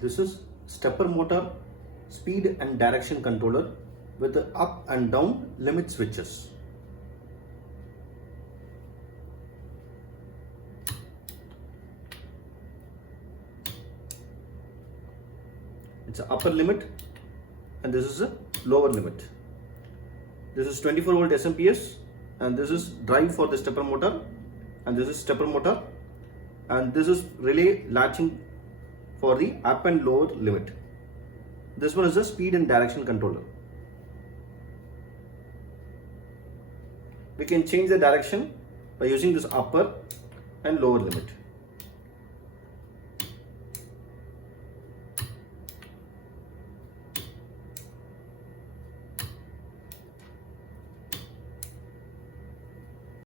This is stepper motor speed and direction controller with the up and down limit switches. It's a upper limit and this is a lower limit. This is 24 volt SMPS and this is drive for the stepper motor, and this is stepper motor, and this is relay latching for the up and lower limit. This one is the speed and direction controller. We can change the direction by using this upper and lower limit.